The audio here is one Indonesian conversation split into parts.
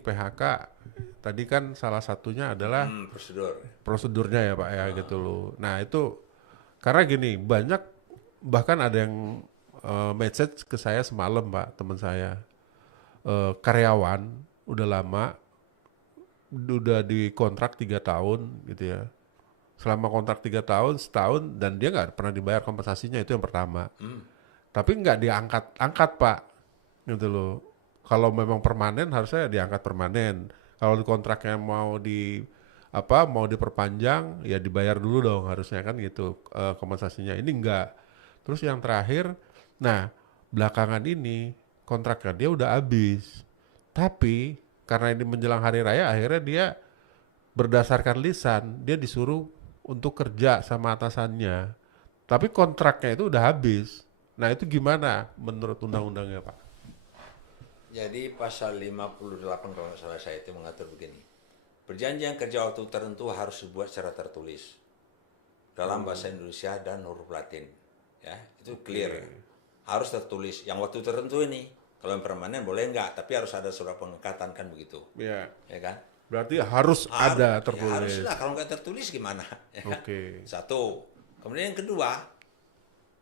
PHK tadi kan salah satunya adalah Prosedur. prosedurnya ya Pak ya gitu loh. Nah itu karena gini banyak bahkan ada yang message ke saya semalam Pak teman saya. Karyawan udah lama udah dikontrak 3 tahun gitu ya. Selama kontrak 3 tahun setahun dan dia nggak pernah dibayar kompensasinya itu yang pertama. Tapi nggak diangkat Pak gitu loh. Kalau memang permanen harusnya diangkat permanen. Kalau di kontraknya mau diperpanjang ya dibayar dulu dong harusnya kan gitu kompensasinya. Ini enggak. Terus yang terakhir, nah belakangan ini kontraknya dia udah habis. Tapi karena ini menjelang hari raya akhirnya dia berdasarkan lisan dia disuruh untuk kerja sama atasannya. Tapi kontraknya itu udah habis. Nah itu gimana menurut undang-undangnya Pak? Jadi pasal 58 kalau nggak salah saya itu mengatur begini. Perjanjian kerja waktu tertentu harus dibuat secara tertulis dalam bahasa Indonesia dan huruf Latin. Ya, itu clear. Harus tertulis. Yang waktu tertentu ini, kalau yang permanen boleh nggak, tapi harus ada surat pengangkatan kan begitu. Ya, Ya kan? berarti harus ada Ya tertulis. haruslah, kalau nggak tertulis gimana? Ya kan? Oke. Satu. Kemudian yang kedua,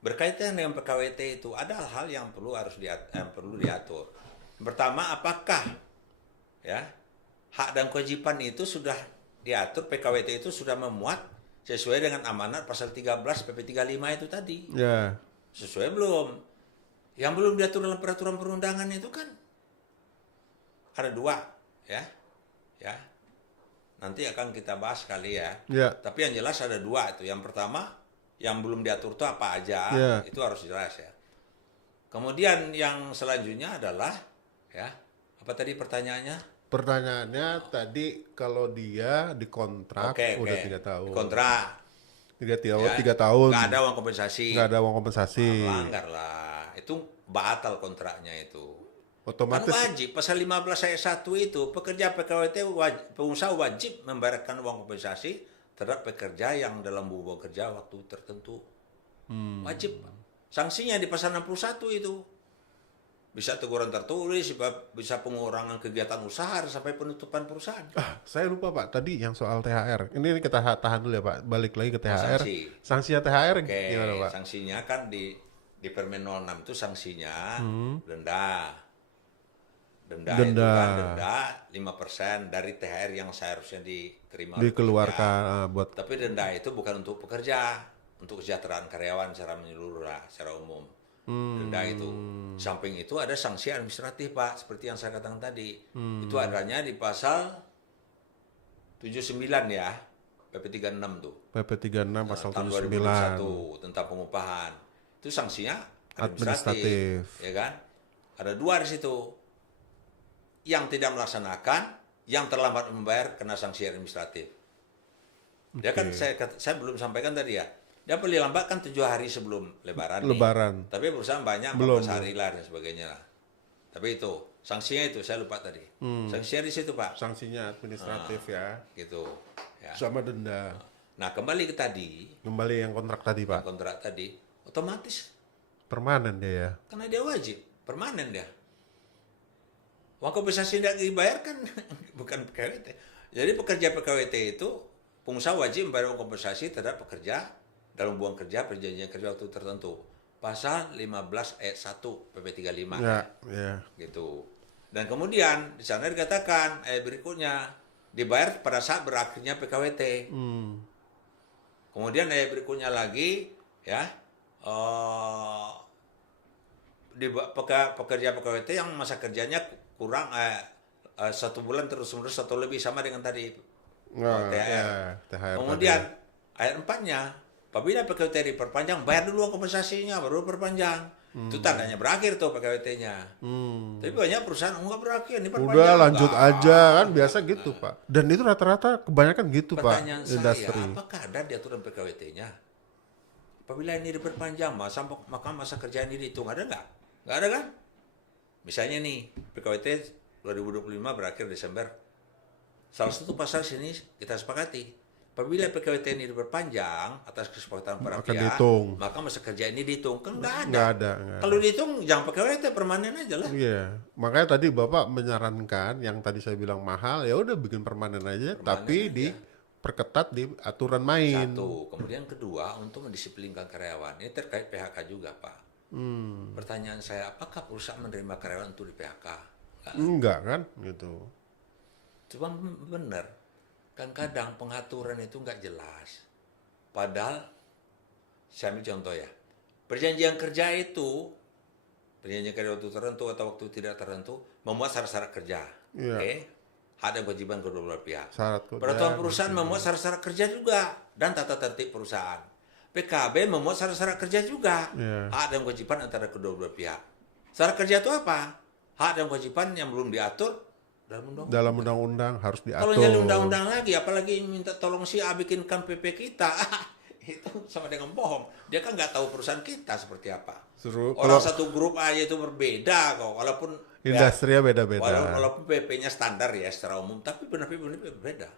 berkaitan dengan PKWT itu ada hal yang perlu diatur. Pertama, apakah ya hak dan kewajiban itu sudah diatur, PKWT itu sudah memuat sesuai dengan amanat pasal 13 PP 35 itu tadi. Ya, Sesuai belum? Yang belum diatur dalam peraturan perundangan itu kan ada dua, ya. Ya. Nanti akan kita bahas kali ya. ya, Tapi yang jelas ada dua itu. Yang pertama, yang belum diatur itu apa aja, ya. itu harus jelas ya. Kemudian yang selanjutnya adalah ya, apa tadi pertanyaannya? Pertanyaannya tadi kalau dia dikontrak Oke, udah 3 tahun, kontrak 3 tahun, ya. 3 tahun, Nggak ada uang kompensasi. nggak ada uang kompensasi, Melanggar lah. Itu batal kontraknya itu. Kan otomatis wajib, pasal 15 ayat 1 itu, pekerja PKWT pengusaha wajib membayarkan uang kompensasi terhadap pekerja yang dalam hubungan kerja waktu tertentu. Wajib. Sanksinya di pasal 61 itu. Bisa teguran tertulis, bisa pengurangan kegiatan usaha sampai penutupan perusahaan. saya lupa Pak tadi yang soal THR. Ini kita tahan dulu ya Pak. Balik lagi ke THR. Sanksi. Sanksinya THR Oke, gimana Pak? sanksinya kan di Permen 06 itu sanksinya denda. Denda itu kan denda 5% dari THR yang seharusnya diterima oleh Dikeluarkan pekerja. buat Tapi denda itu bukan untuk pekerja, untuk kesejahteraan karyawan secara menyeluruh lah, secara umum. Denda itu. Samping itu ada sanksi administratif Pak, seperti yang saya katakan tadi. Itu adanya di pasal 79 ya, PP 36 tuh. PP 36 pasal Tahun 79 2021 tentang pengupahan. Itu sanksinya administratif. ya kan? Ada dua di situ. Yang tidak melaksanakan, yang terlambat membayar kena sanksi administratif. Dia kan saya belum sampaikan tadi ya. Dia paling lambat kan 7 hari sebelum Lebaran. Lebaran. Tapi perusahaan banyak 14 Belum. hari lah dan sebagainya lah. Tapi itu sanksinya itu saya lupa tadi. Sanksinya di situ Pak. Sanksinya administratif ya. Gitu. Ya. Sama denda. Nah kembali ke tadi, Kembali yang kontrak tadi Pak. kontrak tadi, otomatis Permanen dia ya. karena dia wajib, permanen dia. Uang kompensasi tidak dibayarkan bukan PKWT. Jadi pekerja PKWT itu pengusaha wajib membayar uang kompensasi terhadap pekerja dalam hubungan kerja perjanjian kerja waktu tertentu. Pasal 15 ayat 1 PP 35. Ya, ya. Gitu. Dan kemudian di sana dikatakan ayat berikutnya dibayar pada saat berakhirnya PKWT. Kemudian ayat berikutnya lagi ya pekerja PKWT yang masa kerjanya kurang 1 bulan terus-menerus atau lebih sama dengan tadi Nah, THR. ya, THR Kemudian ayat 4-nya apabila PKWT diperpanjang bayar dulu uang kompensasinya baru perpanjang. Itu tandanya berakhir tuh PKWT-nya. Tapi banyak perusahaan nggak berakhir ini perpanjang. Udah lanjut enggak. aja kan biasa gitu Pak. Dan itu rata-rata kebanyakan gitu Pertanyaan Pak. saya, Industri. apakah ada di aturan PKWT-nya? Apabila ini diperpanjang, maka masa kerja ini dihitung. Ada nggak? Nggak ada kan? Misalnya nih, PKWT 2025 berakhir Desember. Salah satu pasal sini kita sepakati. Apabila pegawai TNI diperpanjang atas kesepakatan para Akan pihak, dihitung. maka masa kerja ini dihitung. Kan nggak ada. Nggak ada. Kalau dihitung, jangan pegawai itu permanen aja lah. Iya, makanya tadi Bapak menyarankan yang tadi saya bilang mahal, ya udah bikin permanen aja, tapi diperketat di aturan main. Satu. Kemudian kedua, untuk mendisiplinkan karyawan. Ini terkait PHK juga, Pak. Pertanyaan saya, apakah perusahaan menerima karyawan untuk di PHK? Enggak kan, gitu. Cuma benar. Kan kadang pengaturan itu nggak jelas. Padahal, saya ambil contoh ya. Perjanjian kerja itu, perjanjian kerja waktu tertentu atau waktu tidak tertentu, memuat syarat-syarat kerja. Iya. Oke? Hak dan kewajiban kedua belah pihak. Syarat kerja, Peraturan perusahaan memuat syarat-syarat kerja juga. Dan tata tertib perusahaan. PKB memuat syarat-syarat kerja juga. Iya. Hak dan kewajiban antara kedua belah pihak. Syarat kerja itu apa? Hak dan kewajiban yang belum diatur dalam undang-undang. dalam undang-undang harus Kalau diatur. nyari undang-undang lagi, apalagi minta tolong si A bikinkan PP kita, itu sama dengan bohong. Dia kan nggak tahu perusahaan kita seperti apa. Seru. Orang Kalau satu grup aja itu berbeda kok, walaupun industrinya beda-beda. walaupun PP-nya standar ya secara umum, tapi benar-benar berbeda.